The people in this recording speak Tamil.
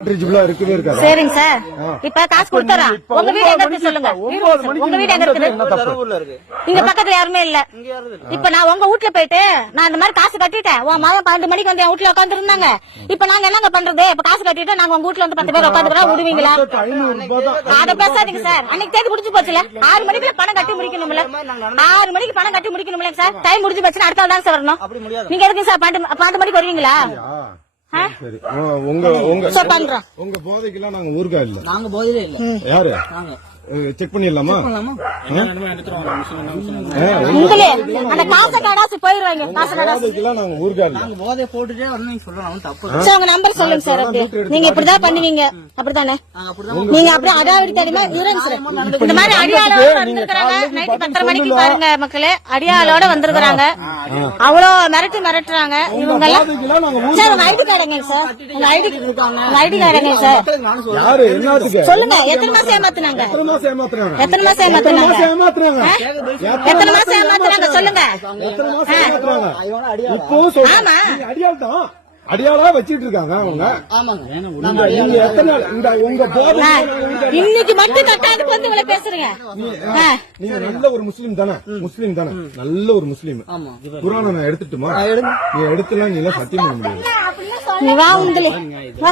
சரிங்க சார். இப்ப காசு கொடுத்துறோம். உங்க வீடு எங்க இருக்கு சொல்லுங்க. உங்க வீடு எங்க இருக்குது? இங்க பக்கத்துல யாருமே இல்ல. இப்ப நான் உங்க வீட்டுல போயிட்டு நான் இந்த மாதிரி காசு கட்டிட்டேன். உன் மகன் 12 மணிக்கு வந்து என் வீட்டுல உட்காந்து இருந்தாங்க. இப்ப நாங்க என்னங்க பண்றது? இப்ப காசு கட்டிட்டு நாங்க உங்க வீட்டுல வந்து 10 பேர் உட்காந்துக்கிறோம். விடுவீங்களா? அத பேசாதீங்க சார். அன்னைக்கு தேதி முடிஞ்சு போச்சுல. 6 மணிக்குள்ள பணம் கட்டி முடிக்கணும்ல. 6 மணிக்கு பணம் கட்டி முடிக்கணும்ல சார். டைம் முடிஞ்சு போச்சுன்னா அடுத்த நாள் தான் சார் வரணும். நீங்க எதுக்கு சார் 12 மணிக்கு வருவீங்களா? உங்க போதைக்கெல்லாம் நாங்க ஊருக்கா இல்ல. நாங்க போதையில இல்ல. யாரு செக் பண்ணிடலாமா? உங்களே அந்த காசை காடாசி போயிடுவாங்க. காசு காடாசிக்கெல்லாம் நாங்க ஊருக்கா இல்ல. நாங்க போதை போட்டுட்டே வரணும் சொல்லணும் தப்பு. சார் உங்க நம்பர் சொல்லுங்க சார். அப்படி நீங்க இப்படிதான் பண்ணுவீங்க. அப்படிதானே நீங்க அப்படியே அடாவடி தெரியுமா? இருங்க சார். இந்த மாதிரி அடியாளோட வந்திருக்காங்க. நைட் 10:30 மணிக்கு பாருங்க மக்களே. அடியாளோட வந்திருக்காங்க. அவ்வளவு மிரட்டுறாங்க இவங்க எல்லாம். சார் உங்க ஐடி கார்டுங்க சார். உங்க ஐடி கார்டுங்க சார். யாரு என்னத்துக்கு சொல்லுங்க. எத்தனை மாசம் ஏமாத்துனாங்க? எத்தனை மாசம் ஏமாத்துறாங்க? சொல்லுங்க. ஆமா அடியாளா வச்சிட்டு இருக்காங்க அவங்க. இன்னைக்கு மட்டும் கட்டாயத்துக்கு வந்து இவ்வளவு பேசுறீங்க. நீங்க நல்ல ஒரு முஸ்லீம் தானே? முஸ்லீம் தானே? நல்ல ஒரு முஸ்லீம். குர்ஆனை நான் எடுத்துட்டுமா? நீ எடுத்துலாம் நீ எல்லாம் சத்தியம் பண்ண முடியாது. நீ வா.